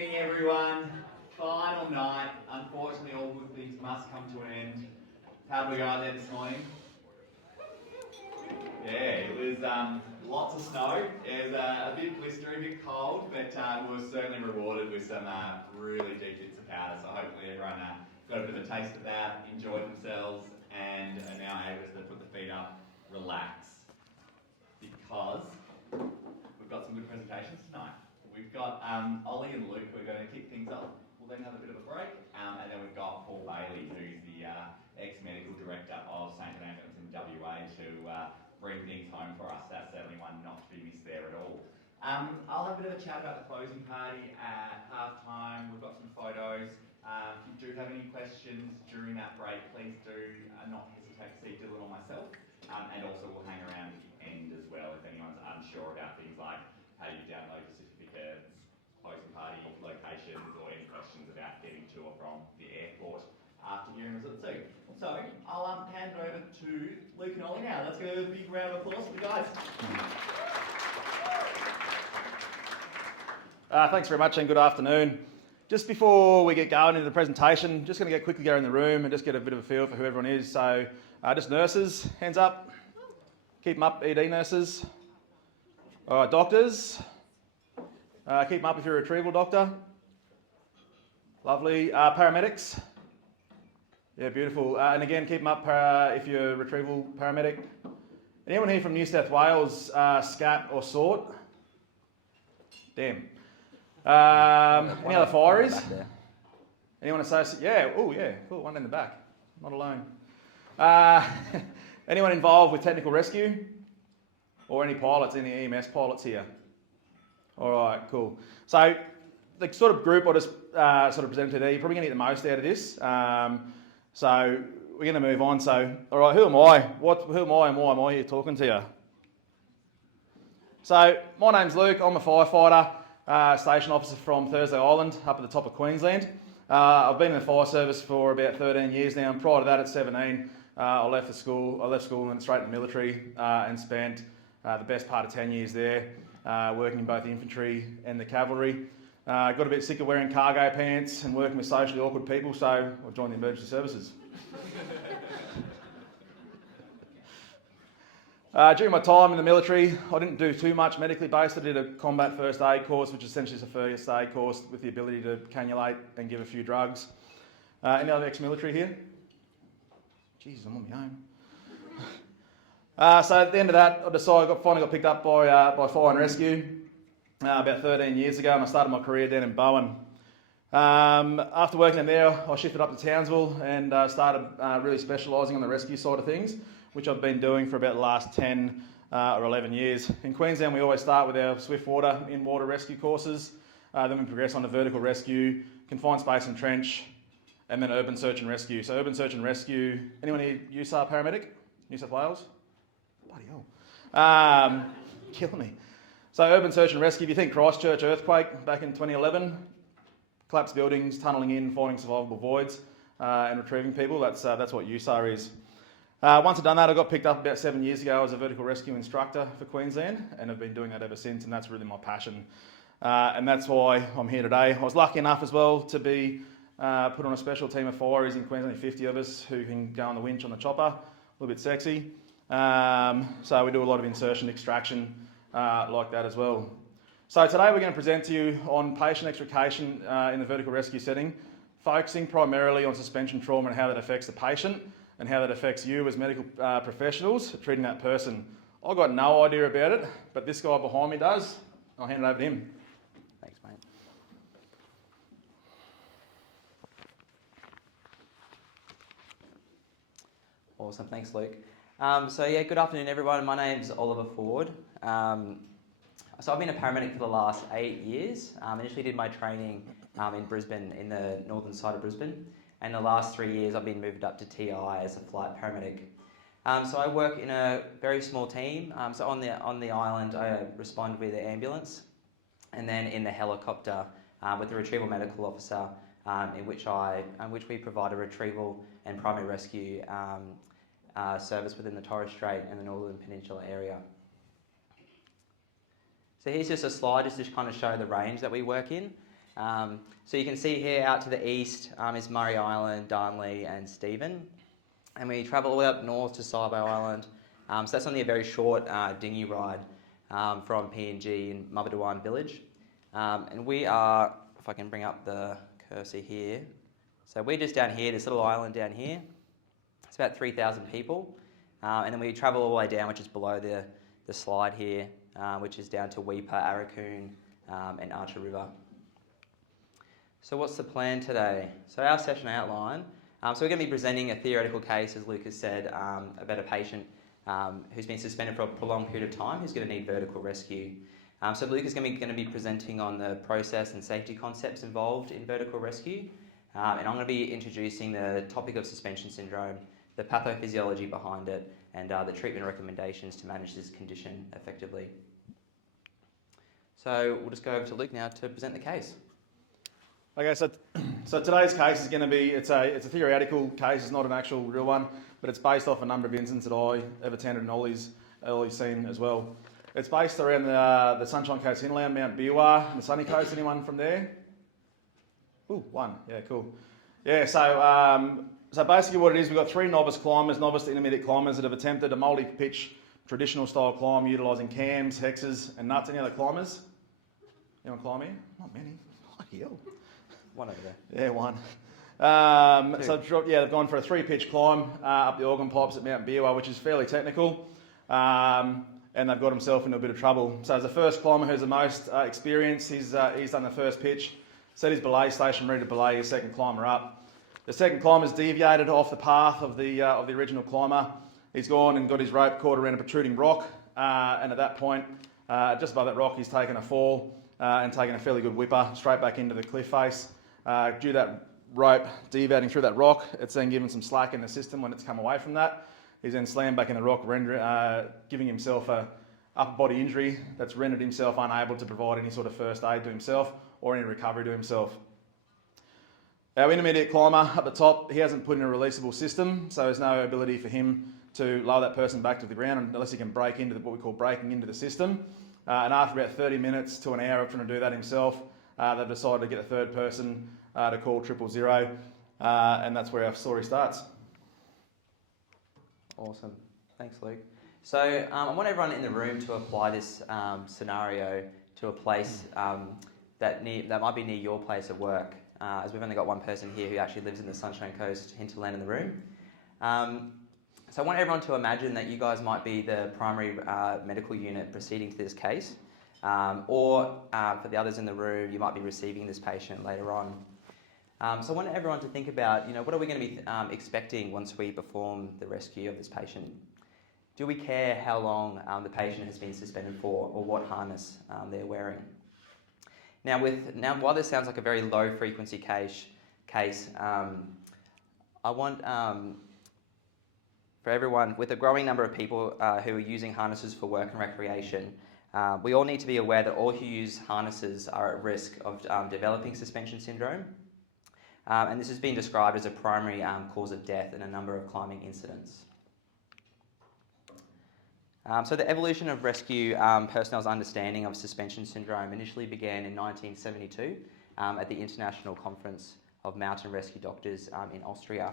evening, everyone. Final night. Unfortunately, all good things must come to an end. How did we go out there this morning? Yeah, it was lots of snow. It was a bit blistery, a bit cold, but we were certainly rewarded with some really deep bits of powder. So hopefully everyone got a bit of a taste of that, enjoyed themselves, and are now able to put the feet up, relax, because we've got some good presentations tonight. We've got Ollie and Luke who are going to kick things off. We'll then have a bit of a break, and then we've got Paul Bailey, who's the ex-medical director of St. Ambulance in WA, to bring things home for us. That's certainly one not to be missed there at all. I'll have a bit of a chat about the closing party at halftime. We've got some photos. If you do have any questions during that break, please do not hesitate to see Dylan or myself. And also we'll hang around at the end as well if anyone's unsure about things like how you download your certificates, closing party locations, or any questions about getting to or from the airport after hearing Rusutsu. So I'll hand it over to Luke and Ollie now. Let's give a big round of applause for the guys. Thanks very much and good afternoon. Just before we get going into the presentation, just going to quickly go in the room and just get a bit of a feel for who everyone is. So just nurses, hands up. Keep them up, ED nurses. All right, doctors. Keep them up if you're a retrieval doctor. Lovely. Paramedics. Yeah, beautiful. And again, keep them up if you're a retrieval paramedic. Anyone here from New South Wales, SCAT or SORT? Damn. Any other fireys? Anyone associate? Yeah, oh yeah, cool, one in the back. Not alone. Anyone involved with technical rescue? Or any pilots, any EMS pilots here? All right, cool. So the sort of group I just sort of presented today, you're probably going to get the most out of this. So we're going to move on. So, all right, who am I? Who am I and why am I here talking to you? So my name's Luke. I'm a firefighter, station officer from Thursday Island, up at the top of Queensland. I've been in the fire service for about 13 years now, and prior to that, at 17, I left school and went straight to the military and spent the best part of 10 years there, working in both the infantry and the cavalry. Got a bit sick of wearing cargo pants and working with socially awkward people, so I joined the emergency services. During my time in the military, I didn't do too much medically based. I did a combat first aid course, which essentially is a first aid course with the ability to cannulate and give a few drugs. Any other ex-military here? Jesus, I'm on my own. So at the end of that, I decided I finally got picked up by Fire and Rescue about 13 years ago, and I started my career down in Bowen. After working in there, I shifted up to Townsville and started really specialising on the rescue side of things, which I've been doing for about the last 10 or 11 years. In Queensland, we always start with our swift water, in-water rescue courses. Then we progress on to vertical rescue, confined space and trench, and then urban search and rescue. So urban search and rescue, anyone here USAR paramedic? New South Wales? Bloody hell. Killing me. So urban search and rescue, if you think Christchurch earthquake back in 2011, collapsed buildings, tunnelling in, finding survivable voids, and retrieving people, that's what USAR is. Once I'd done that, I got picked up about 7 years ago as a vertical rescue instructor for Queensland, and I've been doing that ever since, and that's really my passion. And that's why I'm here today. I was lucky enough as well to be put on a special team of fireys in Queensland, 50 of us who can go on the winch on the chopper, a little bit sexy. So we do a lot of insertion, extraction, like that as well. So today we're going to present to you on patient extrication in the vertical rescue setting, focusing primarily on suspension trauma and how that affects the patient and how that affects you as medical professionals treating that person. I've got no idea about it, but this guy behind me does. I'll hand it over to him. Thanks, mate. Awesome, thanks, Luke. Good afternoon, everyone. My name's Oliver Ford. So I've been a paramedic for the last 8 years. Initially did my training in Brisbane, in the northern side of Brisbane. And the last 3 years I've been moved up to TI as a flight paramedic. So I work in a very small team. So on the island I respond with the ambulance, and then in the helicopter with the retrieval medical officer, in which we provide a retrieval and primary rescue service within the Torres Strait and the Northern Peninsula area. So here's just a slide just to kind of show the range that we work in. So you can see here out to the east is Murray Island, Darnley and Stephen. And we travel all the way up north to Saibai Island. So that's only a very short dinghy ride from PNG in Mabadawan village. And we are, if I can bring up the cursor here. So we're just down here, this little island down here. It's about 3,000 people. And then we travel all the way down, which is below the slide here, which is down to Weipa, Arakoon and Archer River. So what's the plan today? So our session outline, so we're going to be presenting a theoretical case, as Lucas said, about a patient who's been suspended for a prolonged period of time who's going to need vertical rescue. So Lucas is going to be presenting on the process and safety concepts involved in vertical rescue. And I'm going to be introducing the topic of suspension syndrome, the pathophysiology behind it, and the treatment recommendations to manage this condition effectively. So we'll just go over to Luke now to present the case. Okay, so today's case is going to be, it's a theoretical case, it's not an actual real one, but it's based off a number of incidents that I have attended and Ollie's seen as well. It's based around the Sunshine Coast Hinterland, Mount Biwa, and the Sunny Coast. Anyone from there? Ooh, one. Yeah, cool. Yeah, so basically what it is, we've got 3 novice climbers, novice to intermediate climbers that have attempted a multi-pitch traditional style climb utilising cams, hexes and nuts. Any other climbers? Anyone climb here? Not many. Bloody hell. One over there. Yeah, one. They've gone for a 3-pitch climb up the organ pipes at Mount Biwa, which is fairly technical, and they've got himself into a bit of trouble. So as the first climber who's the most experienced, he's done the first pitch, set his belay station ready to belay his second climber up. The second climber's deviated off the path of the original climber. He's gone and got his rope caught around a protruding rock, and at that point, just above that rock, he's taken a fall and taken a fairly good whipper straight back into the cliff face. Due to that rope deviating through that rock, it's then given some slack in the system when it's come away from that. He's then slammed back in the rock, giving himself a upper body injury that's rendered himself unable to provide any sort of first aid to himself or any recovery to himself. Our intermediate climber up the top, he hasn't put in a releasable system, so there's no ability for him to lower that person back to the ground unless he can break into what we call breaking into the system. And after about 30 minutes to an hour of trying to do that himself, they've decided to get a third person to call 000, and that's where our story starts. Awesome. Thanks, Luke. So I want everyone in the room to apply this scenario to a place that might be near your place of work, as we've only got one person here who actually lives in the Sunshine Coast hinterland in the room. So I want everyone to imagine that you guys might be the primary medical unit proceeding to this case, or for the others in the room, you might be receiving this patient later on. So I want everyone to think about, what are we going to be expecting once we perform the rescue of this patient? Do we care how long the patient has been suspended for, or what harness they're wearing? Now, while this sounds like a very low frequency case, I want for everyone, with a growing number of people who are using harnesses for work and recreation, we all need to be aware that all who use harnesses are at risk of developing suspension syndrome. And this has been described as a primary cause of death in a number of climbing incidents. So the evolution of rescue personnel's understanding of suspension syndrome initially began in 1972 at the International Conference of Mountain Rescue Doctors in Austria.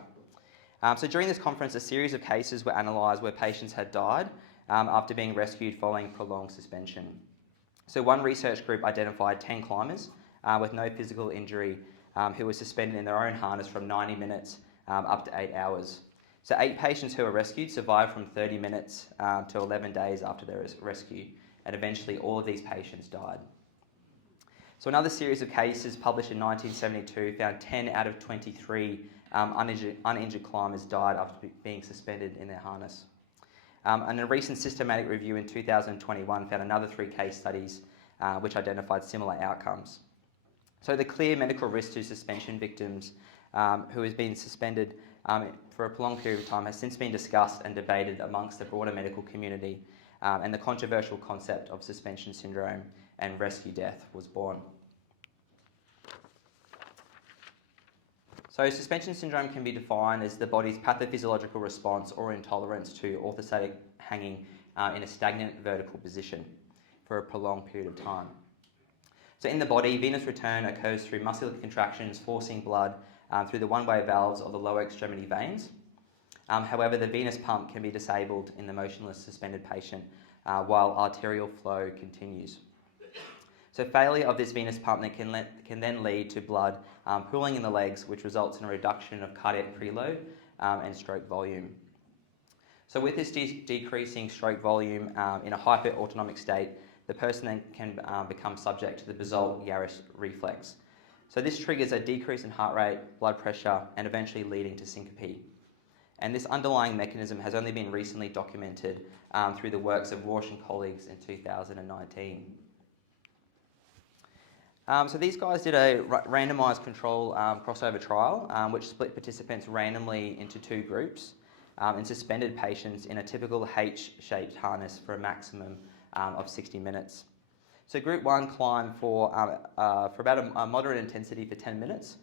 So during this conference, a series of cases were analysed where patients had died after being rescued following prolonged suspension. So one research group identified 10 climbers with no physical injury who were suspended in their own harness from 90 minutes up to 8 hours. So 8 patients who were rescued survived from 30 minutes to 11 days after their rescue, and eventually all of these patients died. So another series of cases published in 1972 found 10 out of 23 uninjured climbers died after being suspended in their harness. And a recent systematic review in 2021 found another 3 case studies which identified similar outcomes. So the clear medical risk to suspension victims who has been suspended for a prolonged period of time has since been discussed and debated amongst the broader medical community, and the controversial concept of suspension syndrome and rescue death was born. So suspension syndrome can be defined as the body's pathophysiological response or intolerance to orthostatic hanging in a stagnant vertical position for a prolonged period of time. So in the body, venous return occurs through muscular contractions forcing blood through the one-way valves of the lower extremity veins. However, the venous pump can be disabled in the motionless suspended patient while arterial flow continues. So failure of this venous pump can then lead to blood pooling in the legs, which results in a reduction of cardiac preload and stroke volume. So with this decreasing stroke volume in a hyperautonomic state, the person then can become subject to the basalt-Yaris reflex. So this triggers a decrease in heart rate, blood pressure, and eventually leading to syncope. And this underlying mechanism has only been recently documented through the works of Walsh and colleagues in 2019. So these guys did a randomised control crossover trial, which split participants randomly into two groups and suspended patients in a typical H-shaped harness for a maximum of 60 minutes. So group 1 climbed for about a moderate intensity for 10 minutes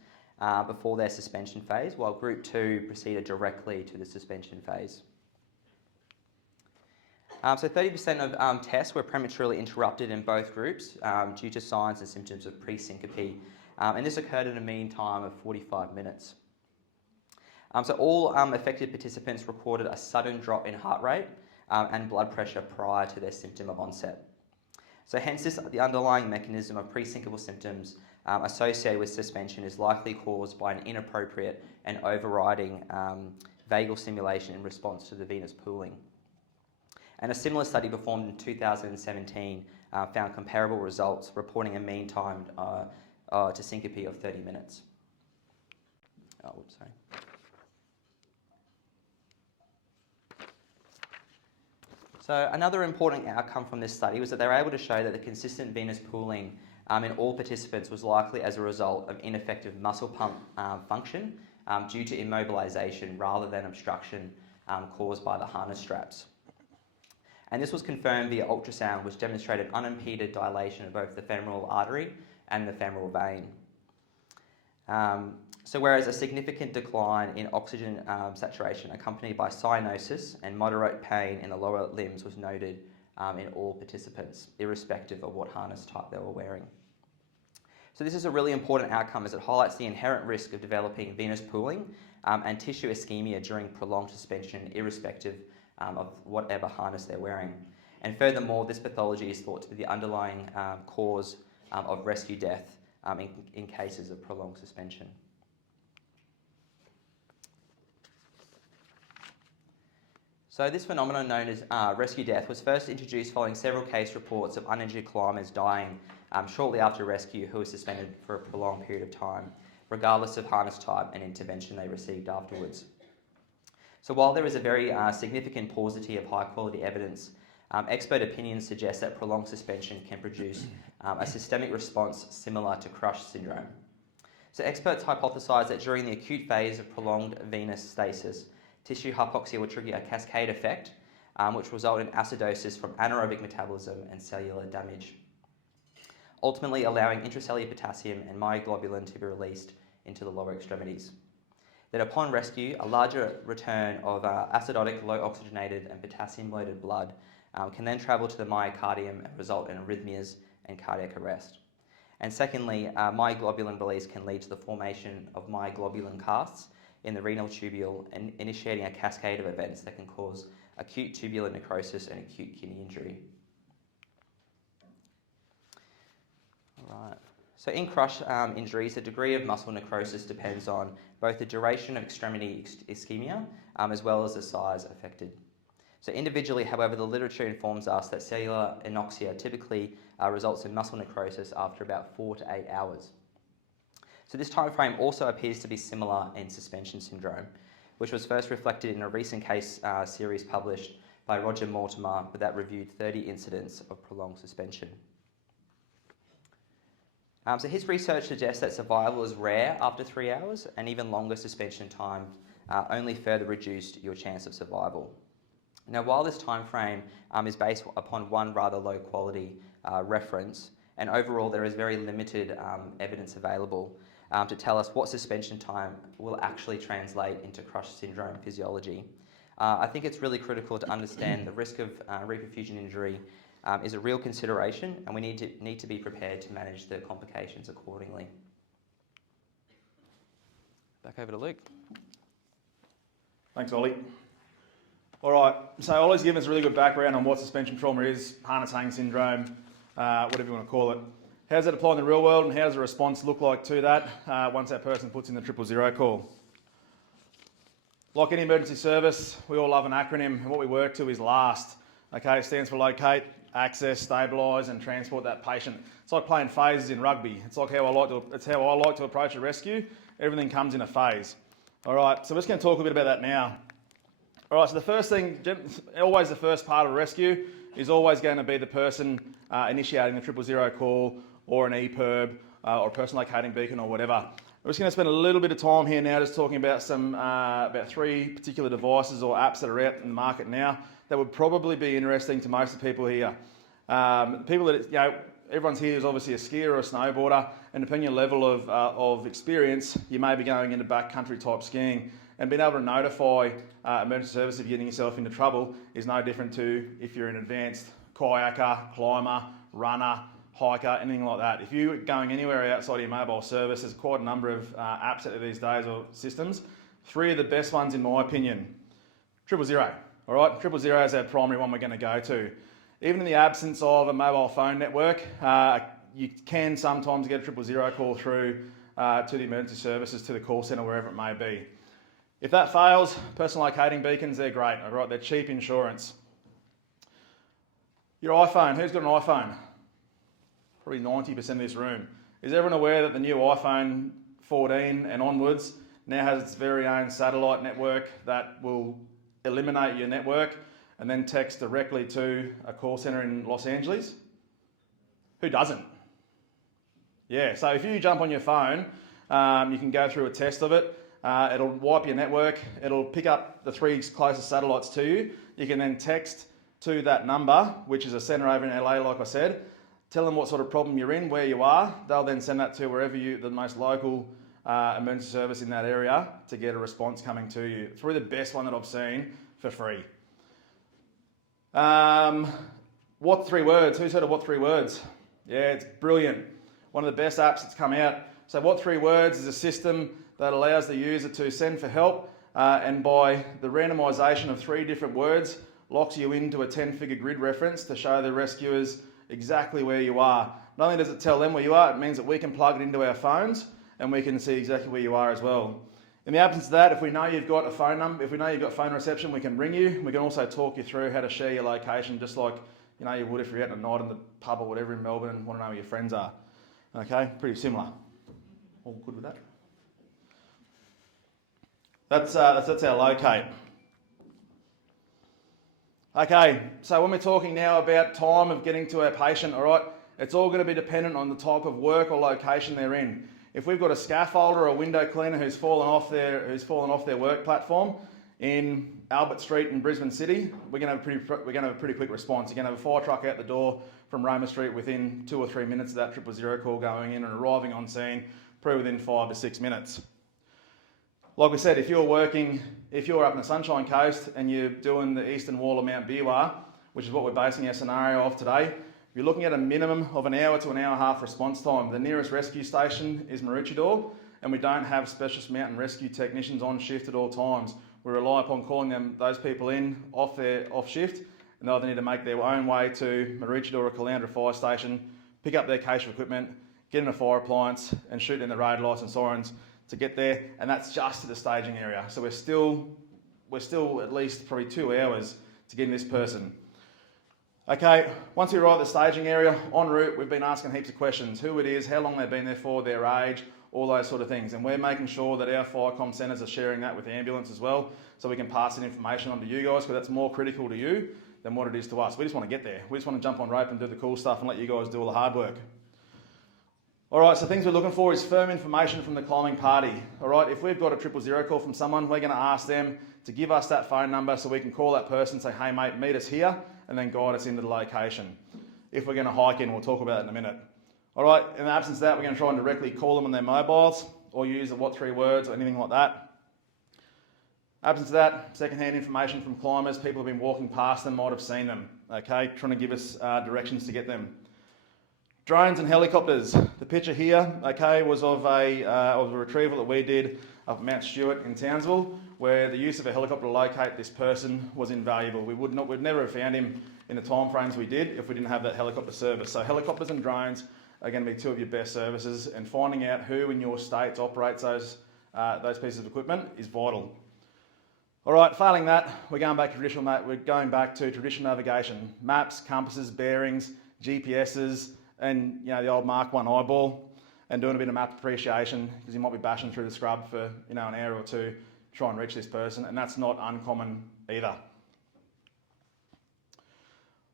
before their suspension phase, while group 2 proceeded directly to the suspension phase. So 30% of tests were prematurely interrupted in both groups due to signs and symptoms of pre-syncope, and this occurred in a mean time of 45 minutes. So all affected participants recorded a sudden drop in heart rate and blood pressure prior to their symptom of onset. So hence the underlying mechanism of pre-syncopal symptoms associated with suspension is likely caused by an inappropriate and overriding vagal stimulation in response to the venous pooling. And a similar study performed in 2017 found comparable results, reporting a mean time to syncope of 30 minutes. So another important outcome from this study was that they were able to show that the consistent venous pooling in all participants was likely as a result of ineffective muscle pump function due to immobilization rather than obstruction caused by the harness straps. And this was confirmed via ultrasound, which demonstrated unimpeded dilation of both the femoral artery and the femoral vein. So whereas a significant decline in oxygen saturation accompanied by cyanosis and moderate pain in the lower limbs was noted in all participants, irrespective of what harness type they were wearing. So this is a really important outcome as it highlights the inherent risk of developing venous pooling and tissue ischemia during prolonged suspension, irrespective of whatever harness they're wearing. And furthermore, this pathology is thought to be the underlying cause of rescue death in cases of prolonged suspension. So this phenomenon known as rescue death was first introduced following several case reports of uninjured climbers dying shortly after rescue who were suspended for a prolonged period of time, regardless of harness type and intervention they received afterwards. So while there is a very significant paucity of high quality evidence, expert opinions suggest that prolonged suspension can produce a systemic response similar to crush syndrome. So experts hypothesize that during the acute phase of prolonged venous stasis, tissue hypoxia will trigger a cascade effect, which will result in acidosis from anaerobic metabolism and cellular damage, ultimately allowing intracellular potassium and myoglobulin to be released into the lower extremities. That upon rescue, a larger return of acidotic, low oxygenated and potassium-loaded blood can then travel to the myocardium and result in arrhythmias and cardiac arrest. And secondly, myoglobulin release can lead to the formation of myoglobulin casts in the renal tubule and initiating a cascade of events that can cause acute tubular necrosis and acute kidney injury. All right. So in crush injuries, the degree of muscle necrosis depends on both the duration of extremity ischemia as well as the size affected. So individually, however, the literature informs us that cellular anoxia typically results in muscle necrosis after about 4 to 8 hours. So this time frame also appears to be similar in suspension syndrome, which was first reflected in a recent case series published by Roger Mortimer that reviewed 30 incidents of prolonged suspension. So his research suggests that survival is rare after 3 hours, and even longer suspension time only further reduced your chance of survival. Now, while this time frame is based upon one rather low quality reference, and overall there is very limited evidence available to tell us what suspension time will actually translate into crush syndrome physiology, I think it's really critical to understand the risk of reperfusion injury is a real consideration, and we need to be prepared to manage the complications accordingly. Back over to Luke. Thanks, Ollie. All right, so Ollie's given us a really good background on what suspension trauma is, harness hanging syndrome, whatever you want to call it. How does that apply in the real world, and how does the response look like to that once that person puts in the 000 call? Like any emergency service, we all love an acronym, and what we work to is LAST. Okay, it stands for locate, access, stabilise, and transport that patient. It's like playing phases in rugby. It's like how I like to approach a rescue. Everything comes in a phase. All right, so we're just going to talk a bit about that now. All right, so the first thing, always the first part of a rescue is always going to be the person initiating the 000 call, or an EPIRB, or a person locating beacon, or whatever. We're just going to spend a little bit of time here now just talking about about 3 particular devices or apps that are out in the market now that would probably be interesting to most of the people here. People that, everyone's here is obviously a skier or a snowboarder, and depending on your level of experience, you may be going into backcountry type skiing, and being able to notify emergency service if you're getting yourself into trouble is no different to if you're an advanced kayaker, climber, runner, hiker, anything like that. If you're going anywhere outside of your mobile service, there's quite a number of apps out there these days, or systems. 3 of the best ones in my opinion. 000, all right? 000 is our primary one we're going to go to. Even in the absence of a mobile phone network, you can sometimes get a 000 call through to the emergency services, to the call centre, wherever it may be. If that fails, personal locating beacons, they're great, all right? They're cheap insurance. Your iPhone, who's got an iPhone? Probably 90% of this room. Is everyone aware that the new iPhone 14 and onwards now has its very own satellite network that will eliminate your network and then text directly to a call centre in Los Angeles? Who doesn't? Yeah, so if you jump on your phone, you can go through a test of it. It'll wipe your network. It'll pick up the 3 closest satellites to you. You can then text to that number, which is a centre over in LA, like I said. Tell them what sort of problem you're in, where you are. They'll then send that to wherever the most local emergency service in that area to get a response coming to you. It's probably the best one that I've seen for free. What 3 words? Who's heard of What 3 Words? Yeah, it's brilliant. One of the best apps that's come out. So What 3 Words is a system that allows the user to send for help, and by the randomisation of 3 different words, locks you into a 10-figure grid reference to show the rescuers exactly where you are. Not only does it tell them where you are, it means that we can plug it into our phones and we can see exactly where you are as well. In the absence of that, if we know you've got a phone number, if we know you've got phone reception, we can ring you. We can also talk you through how to share your location, just like you would if you're out at night in the pub or whatever in Melbourne and want to know where your friends are. Okay, pretty similar. All good with that? That's our locate. Okay, so when we're talking now about time of getting to our patient, all right, it's all going to be dependent on the type of work or location they're in. If we've got a scaffolder or a window cleaner who's fallen off their work platform in Albert Street in Brisbane City, we're going to have a pretty quick response. You're going to have a fire truck out the door from Roma Street within 2 or 3 minutes of that 000 call going in and arriving on scene, probably within 5 to 6 minutes. Like we said, if you're up in the Sunshine Coast and you're doing the eastern wall of Mount Biwa, which is what we're basing our scenario off today, you're looking at a minimum of an hour to an hour and a half response time. The nearest rescue station is Maroochydore, and we don't have specialist mountain rescue technicians on shift at all times. We rely upon calling those people in off shift, and they'll need to make their own way to Maroochydore or Caloundra fire station, pick up their cache of equipment, get in a fire appliance, and shoot in the road lights and sirens to get there, and that's just to the staging area. So we're still at least probably 2 hours to get in this person. Okay, once we arrive at the staging area, en route, we've been asking heaps of questions. Who it is, how long they've been there for, their age, all those sort of things. And we're making sure that our FireCom centres are sharing that with the ambulance as well, so we can pass that information on to you guys, because that's more critical to you than what it is to us. We just want to get there. We just want to jump on rope and do the cool stuff and let you guys do all the hard work. All right, so things we're looking for is firm information from the climbing party. All right, if we've got a 000 call from someone, we're going to ask them to give us that phone number so we can call that person and say, hey mate, meet us here, and then guide us into the location. If we're going to hike in, we'll talk about that in a minute. All right, in the absence of that, we're going to try and directly call them on their mobiles or use the What 3 Words or anything like that. Absence of that, second-hand information from climbers, people who've been walking past them might have seen them. okay, trying to give us directions to get them. Drones and helicopters. The picture here, okay, was of a retrieval that we did up at Mount Stewart in Townsville, where the use of a helicopter to locate this person was invaluable. We'd never have found him in the time frames we did if we didn't have that helicopter service. So helicopters and drones are going to be two of your best services, and finding out who in your states operates those pieces of equipment is vital. All right, failing that, we're going back to traditional navigation: maps, compasses, bearings, GPSs, and the old Mark 1 eyeball, and doing a bit of map appreciation, because you might be bashing through the scrub for an hour or two to try and reach this person, and that's not uncommon either.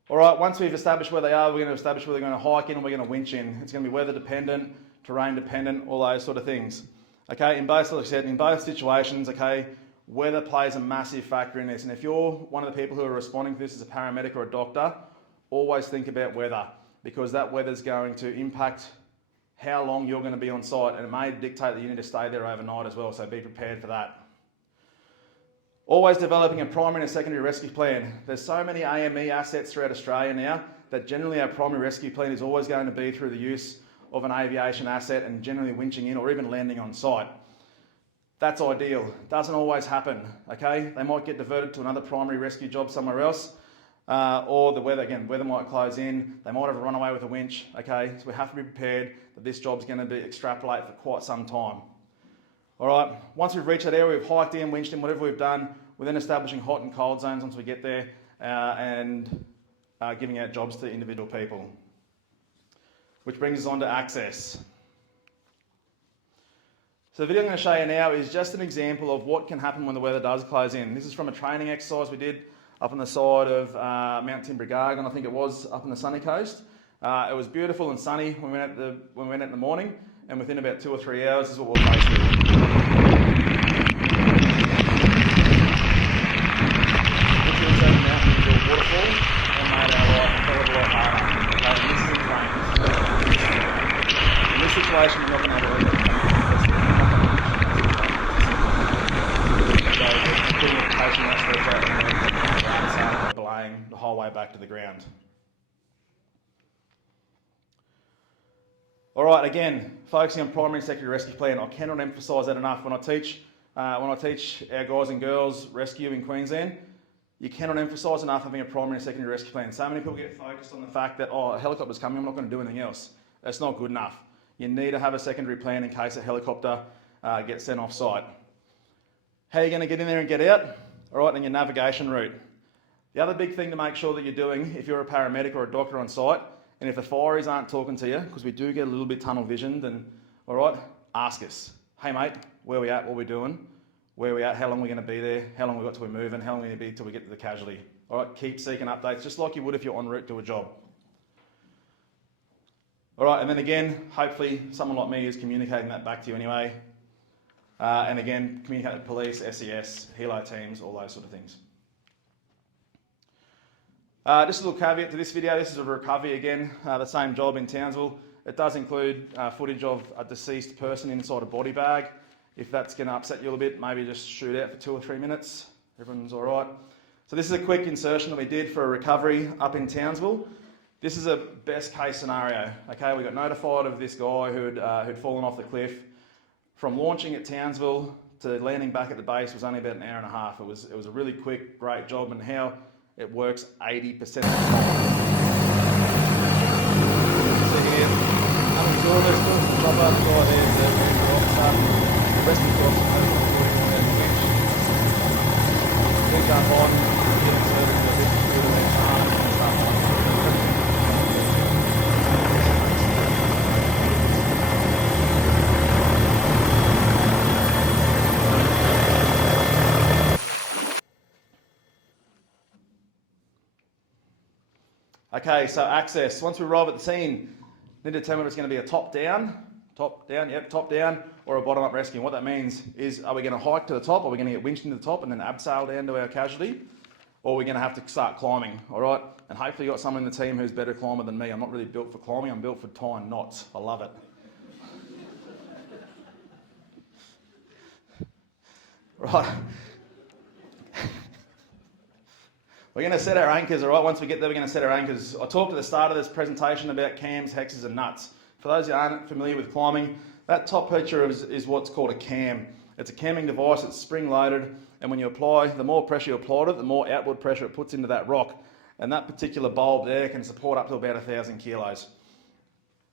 All right, once we've established where they are, we're going to establish where they're going to hike in and we're going to winch in. It's going to be weather dependent, terrain dependent, all those sort of things. Okay, in both situations, okay, weather plays a massive factor in this. And if you're one of the people who are responding to this as a paramedic or a doctor, always think about weather, because that weather is going to impact how long you're going to be on site, and it may dictate that you need to stay there overnight as well, so be prepared for that. Always developing a primary and a secondary rescue plan. There's so many AME assets throughout Australia now that generally our primary rescue plan is always going to be through the use of an aviation asset and generally winching in or even landing on site. That's ideal. Doesn't always happen, okay? They might get diverted to another primary rescue job somewhere else, or the weather might close in. They might have run away with a winch, okay? So we have to be prepared that this job's going to be extrapolate for quite some time. All right, once we've reached that area, we've hiked in, winched in, whatever we've done, we're then establishing hot and cold zones once we get there, and giving out jobs to individual people. Which brings us on to access. So the video I'm going to show you now is just an example of what can happen when the weather does close in. This is from a training exercise we did up on the side of Mount Timbergargan, I think it was, up on the sunny coast. It was beautiful and sunny when we went out in the morning, and within about 2 or 3 hours is what we'll face with. Situation, we're not going to have a belaying the whole way back to the ground. All right, again, focusing on primary and secondary rescue plan. I cannot emphasise that enough. When I teach our guys and girls rescue in Queensland, you cannot emphasise enough having a primary and secondary rescue plan. So many people get focused on the fact that, a helicopter's coming, I'm not going to do anything else. That's not good enough. You need to have a secondary plan in case a helicopter gets sent off site. How are you going to get in there and get out? All right, then your navigation route. The other big thing to make sure that you're doing, if you're a paramedic or a doctor on site, and if the fireys aren't talking to you, because we do get a little bit tunnel visioned, then all right, ask us. Hey mate, where we at? What we doing? Where we at? How long are we going to be there? How long we got till we move? And how long are we going to be till we get to the casualty? All right, keep seeking updates, just like you would if you're en route to a job. All right, and then again, hopefully someone like me is communicating that back to you anyway. And again, communicate with police, SES, helo teams, all those sort of things. Just a little caveat to this video. This is a recovery again, the same job in Townsville. It does include footage of a deceased person inside a body bag. If that's going to upset you a little bit, maybe just shoot out for 2 or 3 minutes. Everyone's all right. So this is a quick insertion that we did for a recovery up in Townsville. This is a best case scenario. Okay, we got notified of this guy who'd fallen off the cliff. From launching at Townsville to landing back at the base was only about an hour and a half. It was a really quick, great job, and how it works 80% of the time. See here, up until this chopper, the guy there, the officer, the rest of the officers, we jump on, get inserted into a bit of the arm, and start on. Okay, so access. Once we arrive at the scene, need to determine if it's going to be a top down, or a bottom up rescue. And what that means is, are we going to hike to the top, are we going to get winched into the top and then abseil down to our casualty, or are we going to have to start climbing, all right? And hopefully you've got someone in the team who's a better climber than me. I'm not really built for climbing, I'm built for tying knots. I love it. Right. We're going to set our anchors, all right? Once we get there, we're going to set our anchors. I talked at the start of this presentation about cams, hexes and nuts. For those who aren't familiar with climbing, that top picture is what's called a cam. It's a camming device, it's spring-loaded, and when you apply, the more pressure you apply to it, the more outward pressure it puts into that rock. And that particular bulb there can support up to about 1,000 kilos.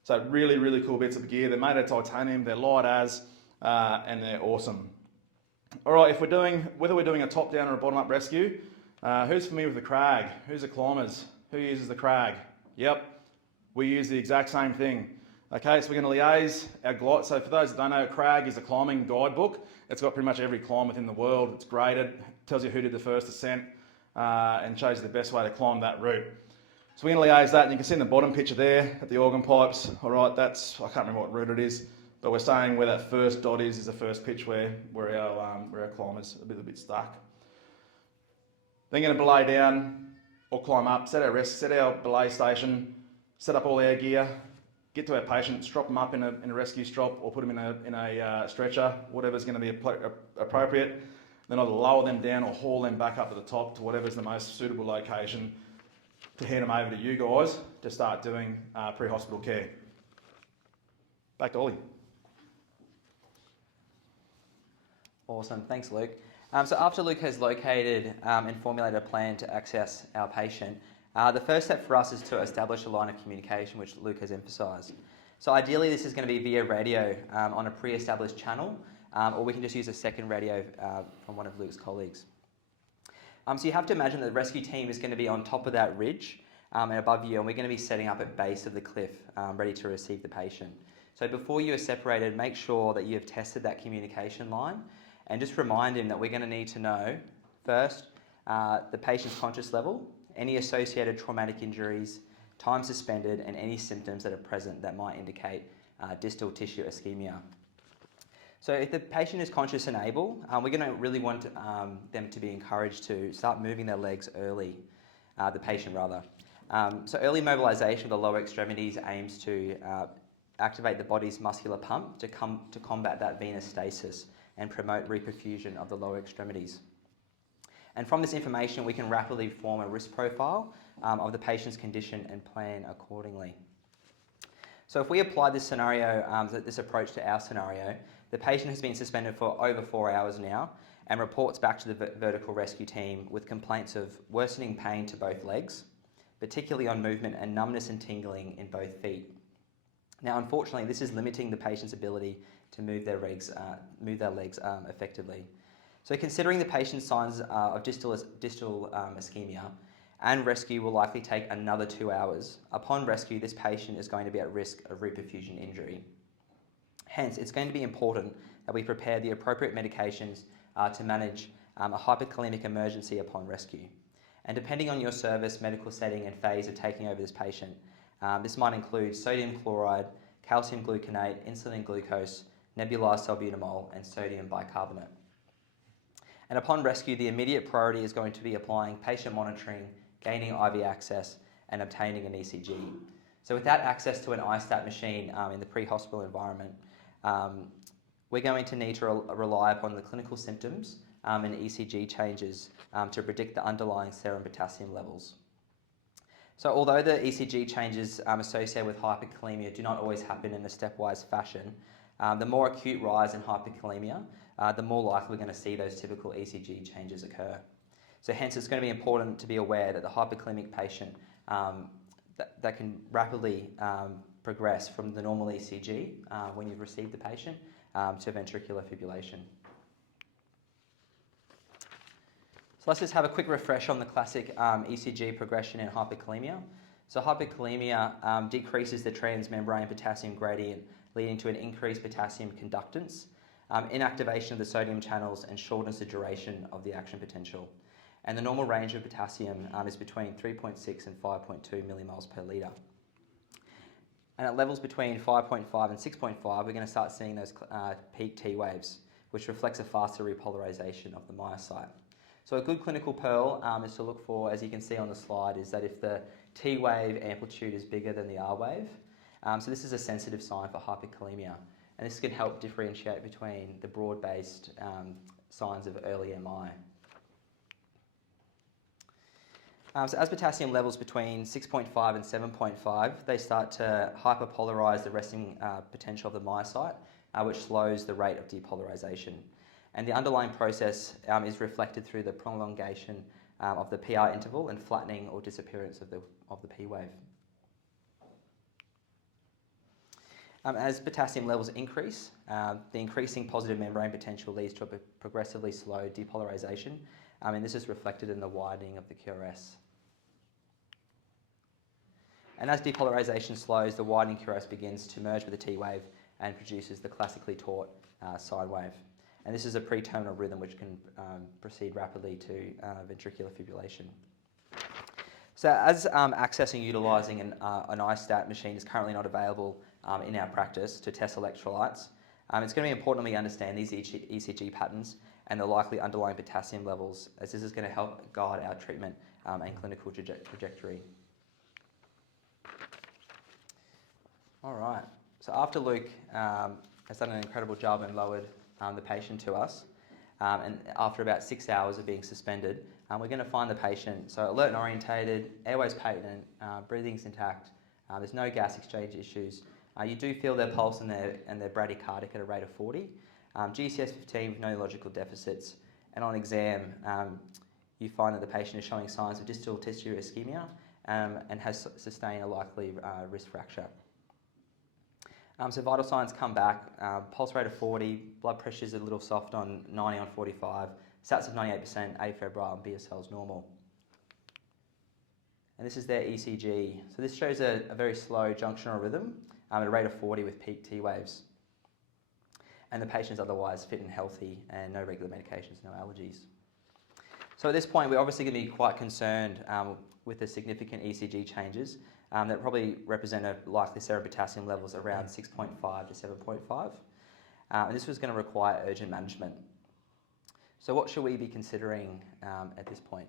So really, really cool bits of gear. They're made of titanium, they're light as, and they're awesome. All right, whether we're doing a top-down or a bottom-up rescue, who's familiar with the crag? Who's the climbers? Who uses the crag? Yep, we use the exact same thing. Okay, so we're going to liaise our glide. So for those that don't know, a crag is a climbing guidebook. It's got pretty much every climb within the world. It's graded, tells you who did the first ascent, and shows you the best way to climb that route. So we're going to liaise that, and you can see in the bottom picture there at the organ pipes. All right, I can't remember what route it is, but we're saying where that first dot is the first pitch where our climbers are a bit stuck. Then going to belay down or climb up, set our rest, set our belay station, set up all our gear, get to our patient, strap them up in a rescue strop or put them in a stretcher, whatever's going to be appropriate. Then either lower them down or haul them back up to the top to whatever's the most suitable location to hand them over to you guys to start doing pre-hospital care. Back to Ollie. Awesome, thanks Luke. So after Luke has located and formulated a plan to access our patient, the first step for us is to establish a line of communication, which Luke has emphasised. So ideally this is going to be via radio on a pre-established channel, or we can just use a second radio from one of Luke's colleagues. So you have to imagine that the rescue team is going to be on top of that ridge and above you, and we're going to be setting up at base of the cliff, ready to receive the patient. So before you are separated, make sure that you have tested that communication line, and just remind him that we're going to need to know, first, the patient's conscious level, any associated traumatic injuries, time suspended, and any symptoms that are present that might indicate distal tissue ischemia. So if the patient is conscious and able, we're going to really want them to be encouraged to start moving their legs early, the patient rather. So early mobilisation of the lower extremities aims to activate the body's muscular pump to combat that venous stasis and promote reperfusion of the lower extremities. And from this information, we can rapidly form a risk profile of the patient's condition and plan accordingly. So if we apply this scenario, this approach to our scenario, the patient has been suspended for over 4 hours now and reports back to the vertical rescue team with complaints of worsening pain to both legs, particularly on movement, and numbness and tingling in both feet. Now, unfortunately, this is limiting the patient's ability to move their legs effectively. So considering the patient's signs of distal ischemia, and rescue will likely take another 2 hours, upon rescue this patient is going to be at risk of reperfusion injury. Hence, it's going to be important that we prepare the appropriate medications to manage a hyperkalemic emergency upon rescue. And depending on your service, medical setting and phase of taking over this patient, this might include sodium chloride, calcium gluconate, insulin glucose, nebulized salbutamol, and sodium bicarbonate. And upon rescue, the immediate priority is going to be applying patient monitoring, gaining IV access, and obtaining an ECG. So without access to an iStat machine in the pre-hospital environment, we're going to need to rely upon the clinical symptoms and ECG changes to predict the underlying serum potassium levels. So although the ECG changes associated with hyperkalemia do not always happen in a stepwise fashion, the more acute rise in hyperkalemia, the more likely we're going to see those typical ECG changes occur. So hence it's going to be important to be aware that the hyperkalemic patient that can rapidly progress from the normal ECG when you've received the patient to ventricular fibrillation. So let's just have a quick refresh on the classic ECG progression in hyperkalemia. So hyperkalemia decreases the transmembrane potassium gradient, leading to an increased potassium conductance, inactivation of the sodium channels, and shortens the duration of the action potential. And the normal range of potassium is between 3.6 and 5.2 millimoles per litre. And at levels between 5.5 and 6.5, we're going to start seeing those peak T waves, which reflects a faster repolarization of the myocyte. So a good clinical pearl is to look for, as you can see on the slide, is that if the T wave amplitude is bigger than the R wave, so this is a sensitive sign for hyperkalemia. And this can help differentiate between the broad-based signs of early MI. So as potassium levels between 6.5 and 7.5, they start to hyperpolarize the resting potential of the myocyte, which slows the rate of depolarization. And the underlying process is reflected through the prolongation of the PR interval and flattening or disappearance of the P wave. As potassium levels increase, the increasing positive membrane potential leads to a progressively slow depolarization, and this is reflected in the widening of the QRS. And as depolarization slows, the widening QRS begins to merge with the T wave and produces the classically taught sine wave. And this is a pre-terminal rhythm which can proceed rapidly to ventricular fibrillation. So as accessing and utilising an iStat machine is currently not available in our practice to test electrolytes, it's going to be important that we understand these ECG patterns and the likely underlying potassium levels, as this is going to help guide our treatment and clinical trajectory. All right, so after Luke has done an incredible job and lowered the patient to us, and after about 6 hours of being suspended, we're going to find the patient, so alert and orientated, airways patent, breathing's intact, there's no gas exchange issues. You do feel their pulse and their bradycardic at a rate of 40, GCS 15 with no logical deficits, and on exam you find that the patient is showing signs of distal tissue ischemia and has sustained a likely wrist fracture. So vital signs come back, pulse rate of 40, blood pressure is a little soft on 90 on 45, SATs of 98%, A febrile and BSL is normal. And this is their ECG. So this shows a very slow junctional rhythm at a rate of 40 with peak T waves. And the patient is otherwise fit and healthy and no regular medications, no allergies. So at this point, we're obviously going to be quite concerned with the significant ECG changes that probably represent a likely serum potassium levels around 6.5 to 7.5. And this was going to require urgent management. So what should we be considering at this point?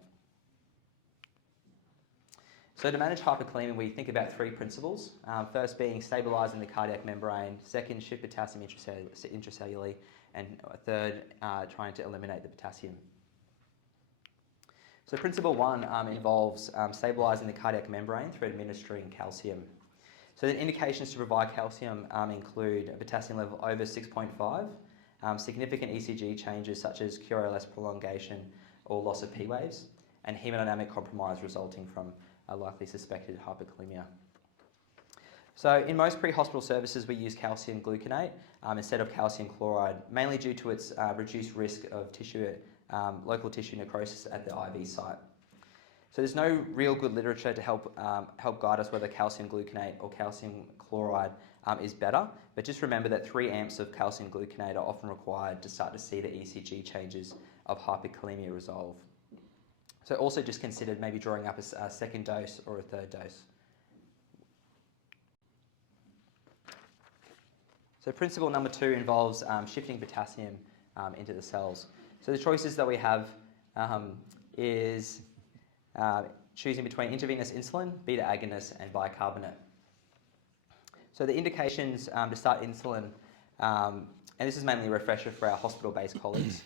So to manage hyperkalemia, we think about three principles. First being stabilising the cardiac membrane, second, shift potassium intracellularly, and third, trying to eliminate the potassium. So principle one involves stabilising the cardiac membrane through administering calcium. So the indications to provide calcium include a potassium level over 6.5, significant ECG changes such as QRLS prolongation or loss of P waves, and hemodynamic compromise resulting from a likely suspected hyperkalemia. So in most pre-hospital services, we use calcium gluconate instead of calcium chloride, mainly due to its reduced risk of local tissue necrosis at the IV site. So there's no real good literature to help guide us whether calcium gluconate or calcium chloride is better, but just remember that 3 amps of calcium gluconate are often required to start to see the ECG changes of hyperkalemia resolve. So also just considered maybe drawing up a second dose or a third dose. So principle number 2 involves shifting potassium into the cells. So the choices that we have is choosing between intravenous insulin, beta agonist, and bicarbonate. So the indications to start insulin, and this is mainly a refresher for our hospital-based colleagues.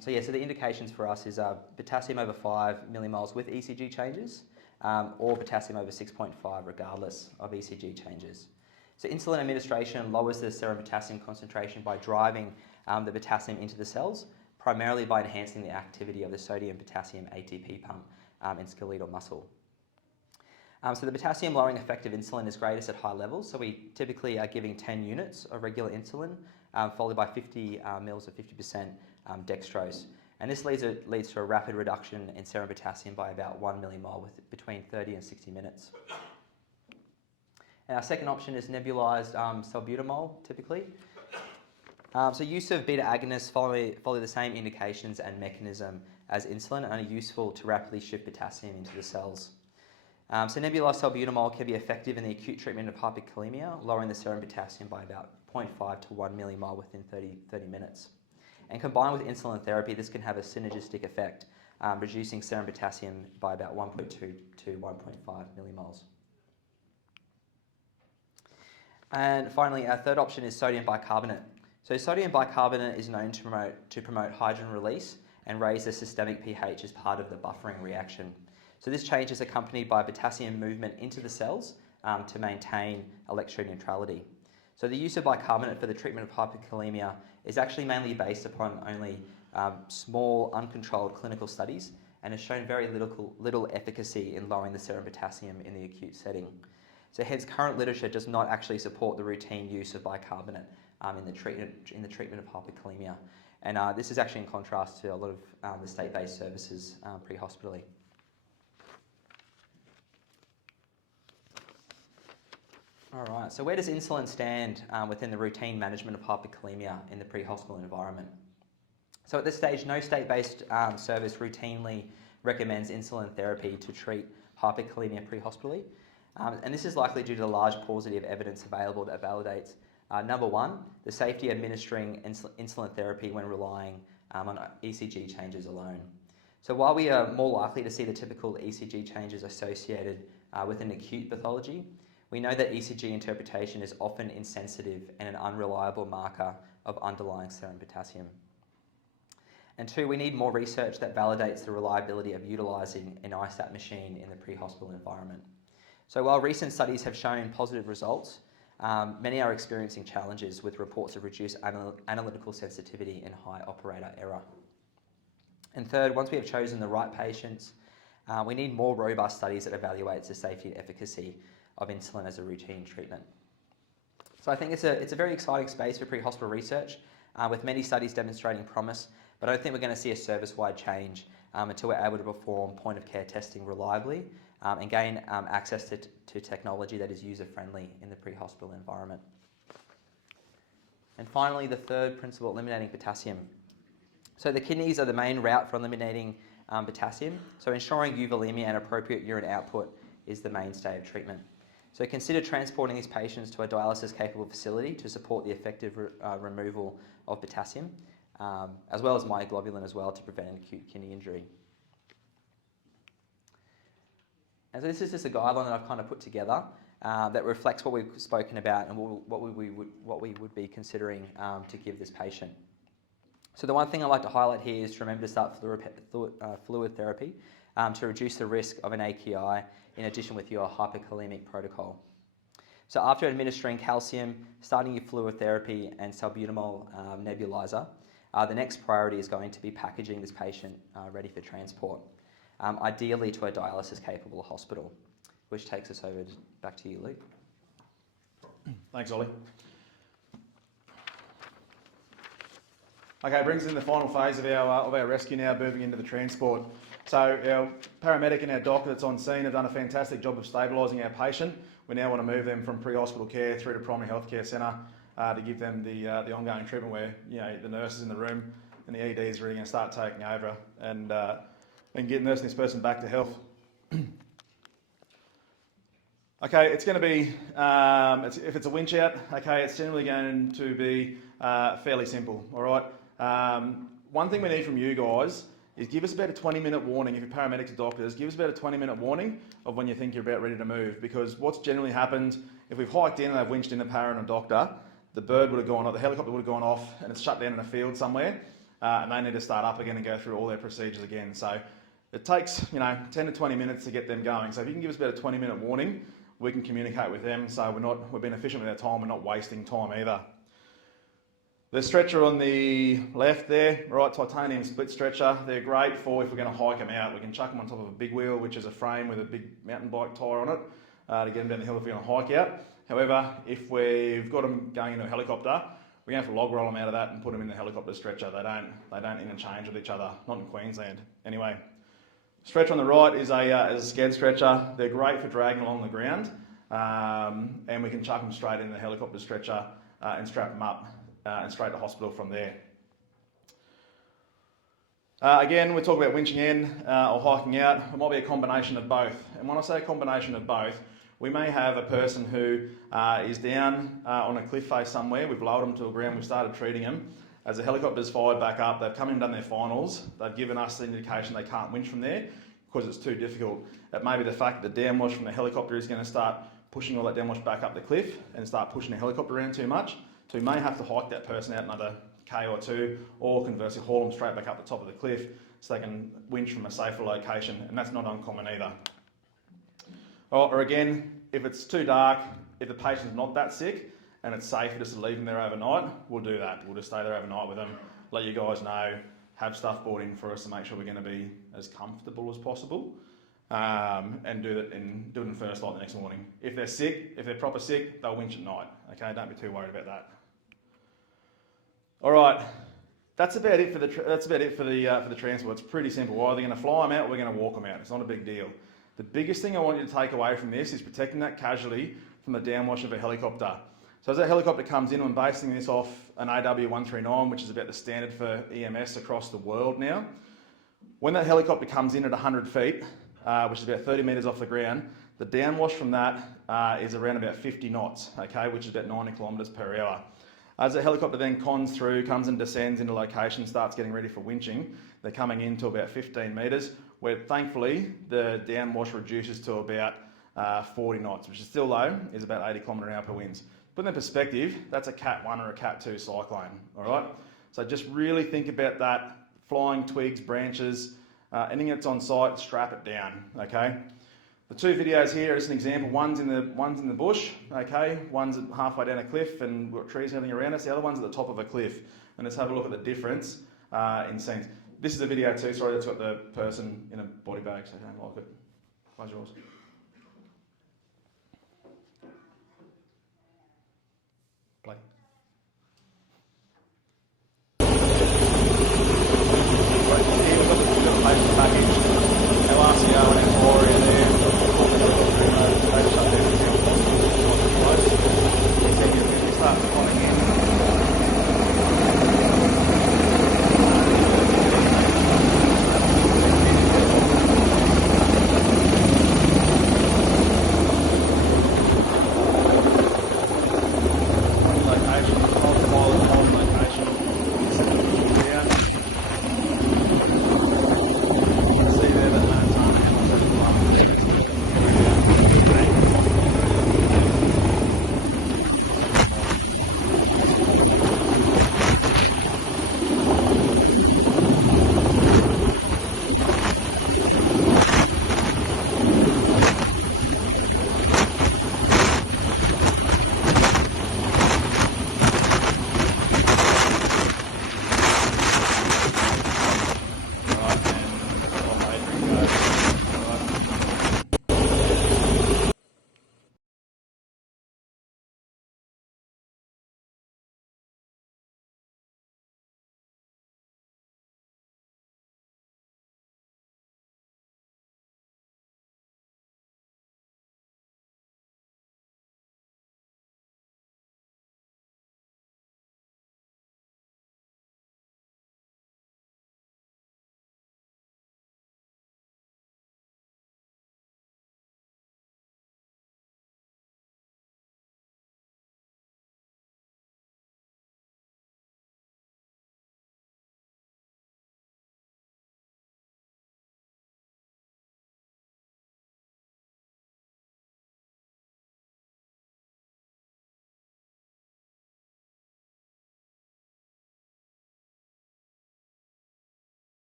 So the indications for us is potassium over 5 millimoles with ECG changes, or potassium over 6.5 regardless of ECG changes. So insulin administration lowers the serum potassium concentration by driving the potassium into the cells, primarily by enhancing the activity of the sodium-potassium ATP pump in skeletal muscle. So the potassium lowering effect of insulin is greatest at high levels, so we typically are giving 10 units of regular insulin, followed by 50 mils of 50% dextrose. And this leads to a rapid reduction in serum potassium by about 1 millimole with between 30 and 60 minutes. And our second option is nebulized salbutamol, typically. So use of beta agonists follow the same indications and mechanism as insulin and are useful to rapidly shift potassium into the cells. So nebulized salbutamol can be effective in the acute treatment of hyperkalemia, lowering the serum potassium by about 0.5 to 1 millimole within 30 minutes. And combined with insulin therapy, this can have a synergistic effect, reducing serum potassium by about 1.2 to 1.5 millimoles. And finally, our third option is sodium bicarbonate. So sodium bicarbonate is known to promote hydrogen release and raise the systemic pH as part of the buffering reaction. So this change is accompanied by potassium movement into the cells to maintain electrode neutrality. So the use of bicarbonate for the treatment of hyperkalemia is actually mainly based upon only small, uncontrolled clinical studies and has shown very little efficacy in lowering the serum potassium in the acute setting. So hence, current literature does not actually support the routine use of bicarbonate in the treatment of hyperkalemia. And this is actually in contrast to a lot of the state-based services pre-hospitally. All right, so where does insulin stand within the routine management of hyperkalemia in the pre-hospital environment? So at this stage, no state-based service routinely recommends insulin therapy to treat hyperkalemia pre-hospitally. And this is likely due to the large paucity of evidence available that validates, number one, the safety of administering insulin therapy when relying on ECG changes alone. So while we are more likely to see the typical ECG changes associated with an acute pathology, we know that ECG interpretation is often insensitive and an unreliable marker of underlying serum potassium. And two, we need more research that validates the reliability of utilising an ISAT machine in the pre-hospital environment. So while recent studies have shown positive results, many are experiencing challenges with reports of reduced analytical sensitivity and high operator error. And third, once we have chosen the right patients, we need more robust studies that evaluates the safety and efficacy of insulin as a routine treatment. So I think it's a very exciting space for pre-hospital research with many studies demonstrating promise, but I don't think we're going to see a service-wide change until we're able to perform point-of-care testing reliably and gain access to technology that is user-friendly in the pre-hospital environment. And finally, the third principle, eliminating potassium. So the kidneys are the main route for eliminating potassium, so ensuring euvolemia and appropriate urine output is the mainstay of treatment. So consider transporting these patients to a dialysis-capable facility to support the effective removal of potassium, as well as myoglobulin as well to prevent an acute kidney injury. And so this is just a guideline that I've kind of put together that reflects what we've spoken about and what we would be considering to give this patient. So the one thing I'd like to highlight here is to remember to start fluid therapy to reduce the risk of an AKI in addition with your hyperkalemic protocol. So after administering calcium, starting your fluid therapy and salbutamol nebulizer, the next priority is going to be packaging this patient ready for transport, ideally to a dialysis-capable hospital, which takes us over back to you, Luke. Thanks, Ollie. Okay, brings us in the final phase of our rescue now, moving into the transport. So our paramedic and our doctor that's on scene have done a fantastic job of stabilising our patient. We now want to move them from pre-hospital care through to primary healthcare centre to give them the ongoing treatment where the nurses in the room and the ED is really going to start taking over and nursing this person back to health. Okay, it's going to be, if it's a winch out, okay, it's generally going to be fairly simple, all right? One thing we need from you guys is give us about a 20-minute warning. If you're paramedics or doctors, give us about a 20-minute warning of when you think you're about ready to move, because what's generally happened, if we've hiked in and they've winched in a para and a doctor, the bird would have gone off, the helicopter would have gone off and it's shut down in a field somewhere and they need to start up again and go through all their procedures again. So it takes 10 to 20 minutes to get them going. So if you can give us about a 20-minute warning, we can communicate with them so we're being efficient with our time, we're not wasting time either. The stretcher on the left there, right, titanium split stretcher, they're great for if we're going to hike them out. We can chuck them on top of a big wheel, which is a frame with a big mountain bike tyre on it, to get them down the hill if we're going to hike out. However, if we've got them going into a helicopter, we're going to have to log roll them out of that and put them in the helicopter stretcher. They don't interchange with each other, not in Queensland. Anyway, stretcher on the right is a sked stretcher. They're great for dragging along the ground, and we can chuck them straight in the helicopter stretcher and strap them up and straight to hospital from there. Again, we talk about winching in or hiking out. It might be a combination of both. And when I say a combination of both, we may have a person who is down on a cliff face somewhere. We've lowered them to the ground. We've started treating them. As the helicopter's fired back up, they've come in and done their finals. They've given us the indication they can't winch from there because it's too difficult. It may be the fact that the downwash from the helicopter is going to start pushing all that downwash back up the cliff and start pushing the helicopter around too much. So we may have to hike that person out another K or two, or conversely haul them straight back up the top of the cliff so they can winch from a safer location, and that's not uncommon either. Or again, if it's too dark, if the patient's not that sick and it's safer just to leave them there overnight, we'll do that. We'll just stay there overnight with them, let you guys know, have stuff brought in for us to make sure we're going to be as comfortable as possible, and do it in first light the next morning. If they're sick, if they're proper sick, they'll winch at night. Okay, don't be too worried about that. All right, that's about it for the transport. It's pretty simple. We're either going to fly them out or we're going to walk them out. It's not a big deal. The biggest thing I want you to take away from this is protecting that casualty from the downwash of a helicopter. So as that helicopter comes in, I'm basing this off an AW139, which is about the standard for EMS across the world now. When that helicopter comes in at 100 feet, which is about 30 metres off the ground, the downwash from that is around about 50 knots, okay, which is about 90 kilometres per hour. As the helicopter then comes and descends into location, starts getting ready for winching, they're coming in to about 15 metres, where thankfully the downwash reduces to about 40 knots, which is still low, is about 80 kilometre an hour per winds. Put in perspective, that's a Cat 1 or a Cat 2 cyclone, all right? So just really think about that, flying twigs, branches, anything that's on site, strap it down, okay? The two videos here is an example. One's in the bush, okay? One's halfway down a cliff and we've got trees and everything around us. The other one's at the top of a cliff. And let's have a look at the difference in scenes. This is a video too, sorry, that's got the person in a body bag, so I don't like it. Close yours. Play. Right, here we've got the patient package. Our RCO and our Warrior there. They shut down the field close. Then you start flying in.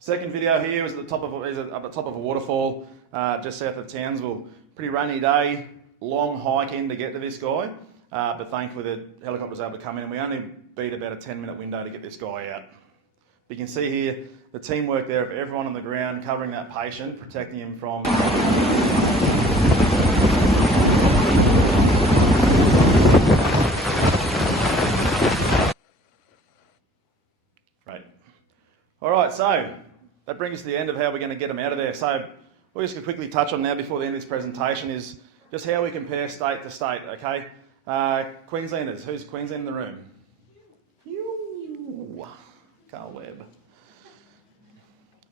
Second video here is up the top of a waterfall just south of Townsville. Pretty rainy day, long hike in to get to this guy, but thankfully the helicopter was able to come in and we only beat about a 10-minute window to get this guy out. But you can see here the teamwork there of everyone on the ground covering that patient, protecting him from... Right. All right, so that brings us to the end of how we're going to get them out of there. So we're just going to quickly touch on now before the end of this presentation is just how we compare state to state, okay? Queenslanders, who's Queensland in the room? You, Carl Webb.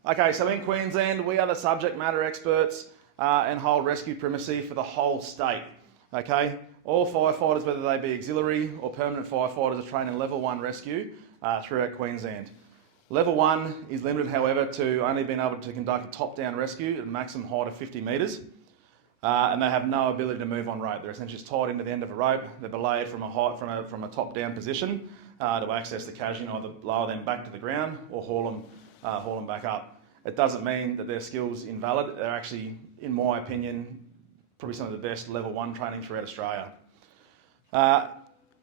Okay, so in Queensland, we are the subject matter experts and hold rescue primacy for the whole state, okay? All firefighters, whether they be auxiliary or permanent firefighters, are trained in level 1 rescue throughout Queensland. Level 1 is limited, however, to only being able to conduct a top-down rescue at a maximum height of 50 metres. And they have no ability to move on rope. They're essentially just tied into the end of a rope. They're belayed from a top-down position to access the casualty and either lower them back to the ground or haul them back up. It doesn't mean that their skills invalid. They're actually, in my opinion, probably some of the best level 1 training throughout Australia.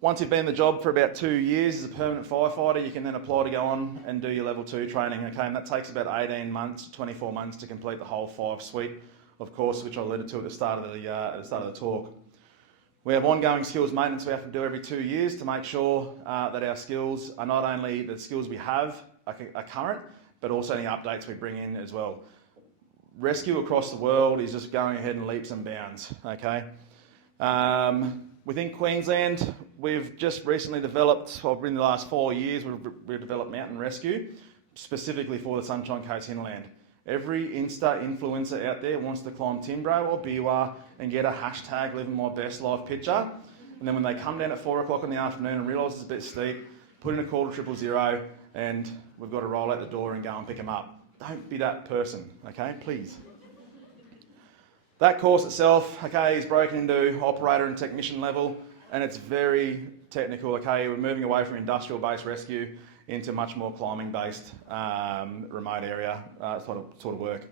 Once you've been in the job for about 2 years as a permanent firefighter, you can then apply to go on and do your level 2 training. Okay, and that takes about 18 months, 24 months to complete the whole 5 suite of course, which I alluded to at the start of the talk. We have ongoing skills maintenance we have to do every 2 years to make sure that our skills are not only the skills we have are current, but also any updates we bring in as well. Rescue across the world is just going ahead in leaps and bounds, okay? Within Queensland, we've just recently developed, well, in the last 4 years, we've developed mountain rescue, specifically for the Sunshine Coast hinterland. Every Insta-influencer out there wants to climb Timbro or Biwa and get a hashtag living my best life picture. And then when they come down at 4 o'clock in the afternoon and realise it's a bit steep, put in a call to 000 and we've got to roll out the door and go and pick them up. Don't be that person, okay, please. That course itself, okay, is broken into operator and technician level, and it's very technical, okay. We're moving away from industrial-based rescue into much more climbing-based remote area sort of work.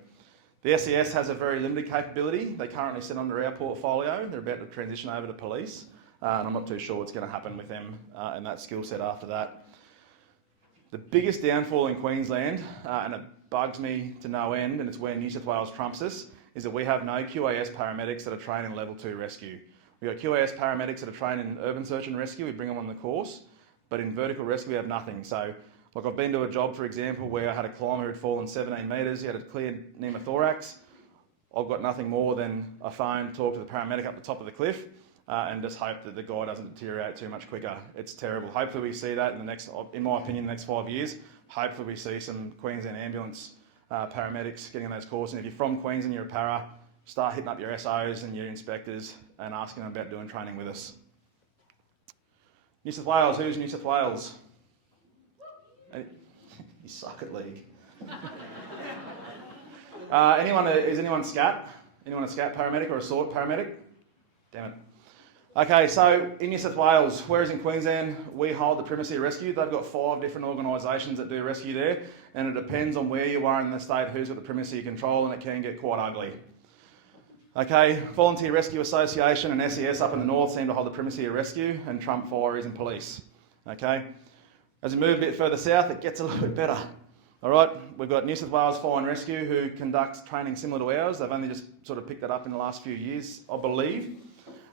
The SES has a very limited capability. They currently sit under our portfolio. They're about to transition over to police, and I'm not too sure what's going to happen with them and that skill set after that. The biggest downfall in Queensland, and it bugs me to no end, and it's where New South Wales trumps us, is that we have no QAS paramedics that are trained in level 2 rescue. We've got QAS paramedics that are trained in urban search and rescue. We bring them on the course, but in vertical rescue we have nothing. So, like, I've been to a job, for example, where I had a climber who'd fallen 17 metres, he had a clear pneumothorax. I've got nothing more than a phone, talk to the paramedic up the top of the cliff, and just hope that the guy doesn't deteriorate too much quicker. It's terrible. Hopefully we see that in the next, in my opinion, the next 5 years. Hopefully we see some Queensland ambulance paramedics getting on those courses. And if you're from Queensland, you're a para, start hitting up your SOs and your inspectors and asking them about doing training with us. New South Wales, who's New South Wales? You suck at league. Is anyone SCAT? Anyone a SCAT paramedic or a SORT paramedic? Damn it. Okay, so in New South Wales, whereas in Queensland we hold the primacy of rescue, they've got 5 different organisations that do rescue there, and it depends on where you are in the state who's got the primacy of control, and it can get quite ugly. Okay, Volunteer Rescue Association and SES up in the north seem to hold the primacy of rescue, and Trump Fire is in police. Okay, as we move a bit further south, it gets a little bit better. All right, we've got New South Wales Fire and Rescue who conducts training similar to ours. They've only just sort of picked that up in the last few years, I believe.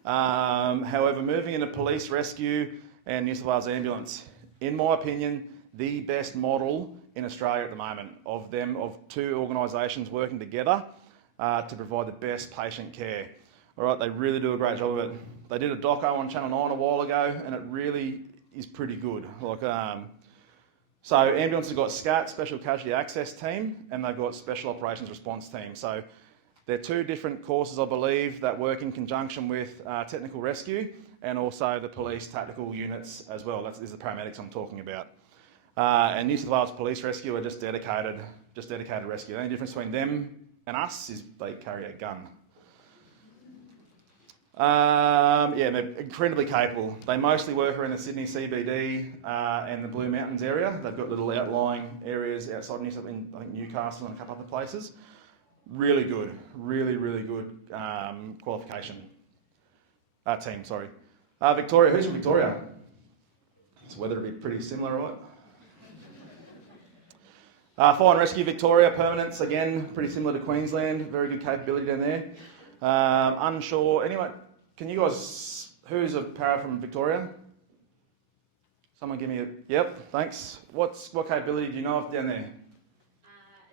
However, moving into police rescue and New South Wales ambulance, in my opinion, the best model in Australia at the moment of 2 organisations working together to provide the best patient care. All right, they really do a great job of it. They did a doco on Channel 9 a while ago, and it really is pretty good. So ambulance has got SCAT, Special Casualty Access Team, and they've got Special Operations Response Team. So they're 2 different courses, I believe, that work in conjunction with technical rescue and also the police tactical units as well. These are the paramedics I'm talking about. And New South Wales Police Rescue are just dedicated rescue. The only difference between them and us is they carry a gun. Yeah, they're incredibly capable. They mostly work around the Sydney CBD and the Blue Mountains area. They've got little outlying areas outside New South Wales, I think Newcastle and a couple other places. Really good, really good qualification. Team, sorry. Victoria, who's from Victoria? This weather will be pretty similar, right? Fire and Rescue Victoria, permanents, again, pretty similar to Queensland. Very good capability down there. Unsure, anyone, can you guys, who's a para from Victoria? Someone give me a, yep, thanks. What capability do you know of down there?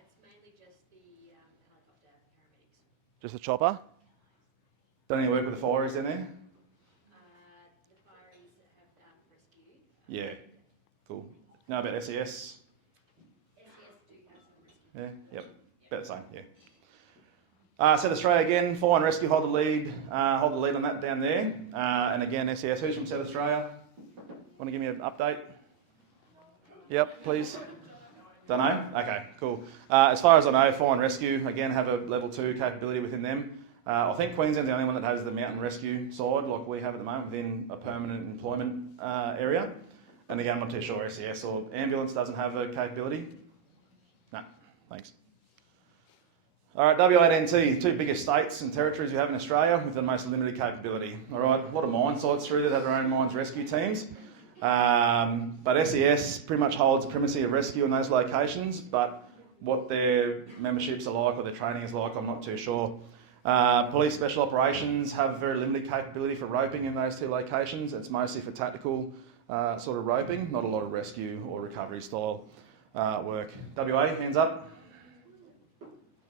It's mainly just the helicopter paramedics. Just the chopper? Done any work with the fireys down there? The fireys have rescue. Yeah, cool. Know about SES? SES do have some rescue. Yeah, yep, about the same, yeah. South Australia again, Fire and Rescue hold the lead on that down there. And again, SES, who's from South Australia? Want to give me an update? Yep, please. Don't know? Okay, cool. As far as I know, fire and rescue, again, have a level 2 capability within them. I think Queensland's the only one that has the mountain rescue side, like we have at the moment, within a permanent employment area. And again, I'm not too sure SES or ambulance doesn't have a capability. No, thanks. All right, W8NT, 2 biggest states and territories we have in Australia with the most limited capability. All right, a lot of mine sites through that have their own mines rescue teams. But SES pretty much holds the primacy of rescue in those locations, but what their memberships are like or their training is like, I'm not too sure. Police Special Operations have very limited capability for roping in those 2 locations. It's mostly for tactical sort of roping, not a lot of rescue or recovery style work. WA, hands up.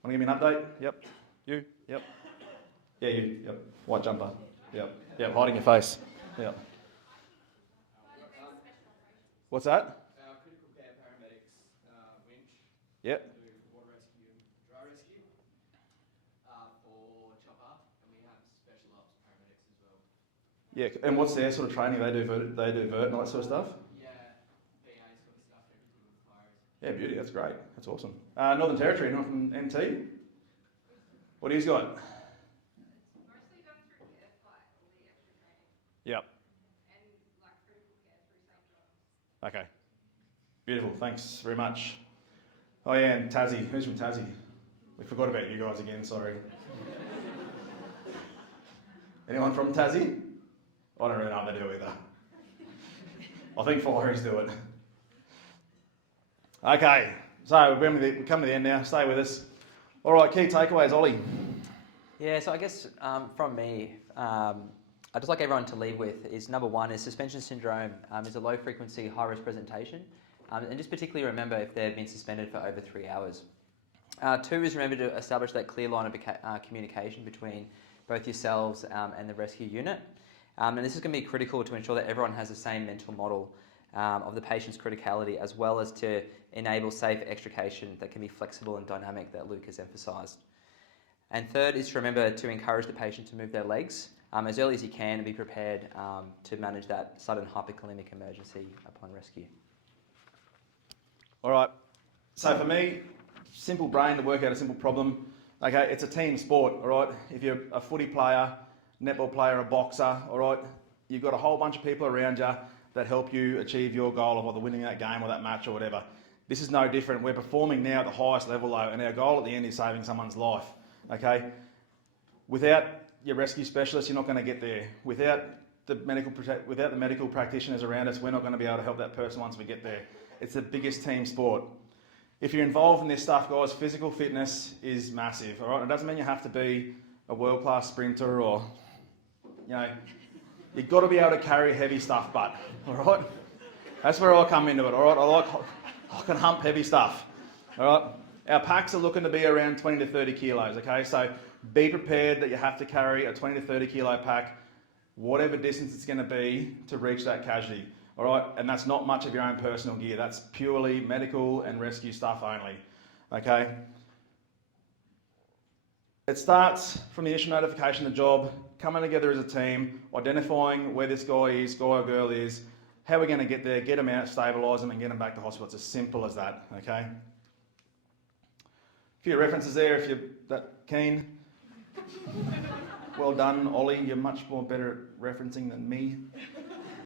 Want to give me an update? Yep. You? Yep. Yeah, you. Yep. White jumper. Yep. Yep. Hiding your face. Yep. What's that? Critical care paramedics, winch. Yep. Do water rescue and dry rescue for chopper, and we have special ops paramedics as well. Yeah. And what's their sort of training? They do vert and all that sort of stuff. Yeah, BA sort of stuff, everything with fires. Yeah, beauty. That's great. That's awesome. Northern Territory, Northern NT. What do you got? It's mostly done through care flight, all the extra training, Yep. and like critical care through St. John's. Okay. Beautiful. Thanks very much. Oh yeah, and Tassie. Who's from Tassie? We forgot about you guys again. Sorry. Anyone from Tassie? I don't really know if they do either. I think fireys do it. Okay. So we're coming to the end now. Stay with us. All right. Key takeaways, Ollie. Yeah, so I guess from me, I'd just like everyone to leave with is number 1 is suspension syndrome is a low frequency, high risk presentation. And just particularly remember if they've been suspended for over 3 hours. 2 is remember to establish that clear line of communication between both yourselves and the rescue unit. And this is going to be critical to ensure that everyone has the same mental model of the patient's criticality, as well as to enable safe extrication that can be flexible and dynamic that Luke has emphasised. And 3rd is to remember to encourage the patient to move their legs as early as you can and be prepared to manage that sudden hypokalemic emergency upon rescue. All right. So for me, simple brain to work out a simple problem. Okay, it's a team sport. All right. If you're a footy player, netball player, a boxer, all right, you've got a whole bunch of people around you that help you achieve your goal of either winning that game or that match or whatever. This is no different. We're performing now at the highest level though, and our goal at the end is saving someone's life. Okay. Without your rescue specialist, you're not going to get there. Without the medical practitioners around us, we're not going to be able to help that person once we get there. It's the biggest team sport. If you're involved in this stuff, guys, physical fitness is massive. All right, it doesn't mean you have to be a world-class sprinter or, you know, you've got to be able to carry heavy stuff. But all right, that's where I come into it. All right, I can hump heavy stuff. All right, our packs are looking to be around 20 to 30 kilos. Okay, so be prepared that you have to carry a 20 to 30 kilo pack, whatever distance it's going to be to reach that casualty. All right, and that's not much of your own personal gear. That's purely medical and rescue stuff only. Okay. It starts from the initial notification of the job, coming together as a team, identifying where this guy or girl is, how we're going to get there, get them out, stabilise them, and get them back to hospital. It's as simple as that. Okay. A few references there if you're that keen. Well done, Ollie. You're much more better at referencing than me.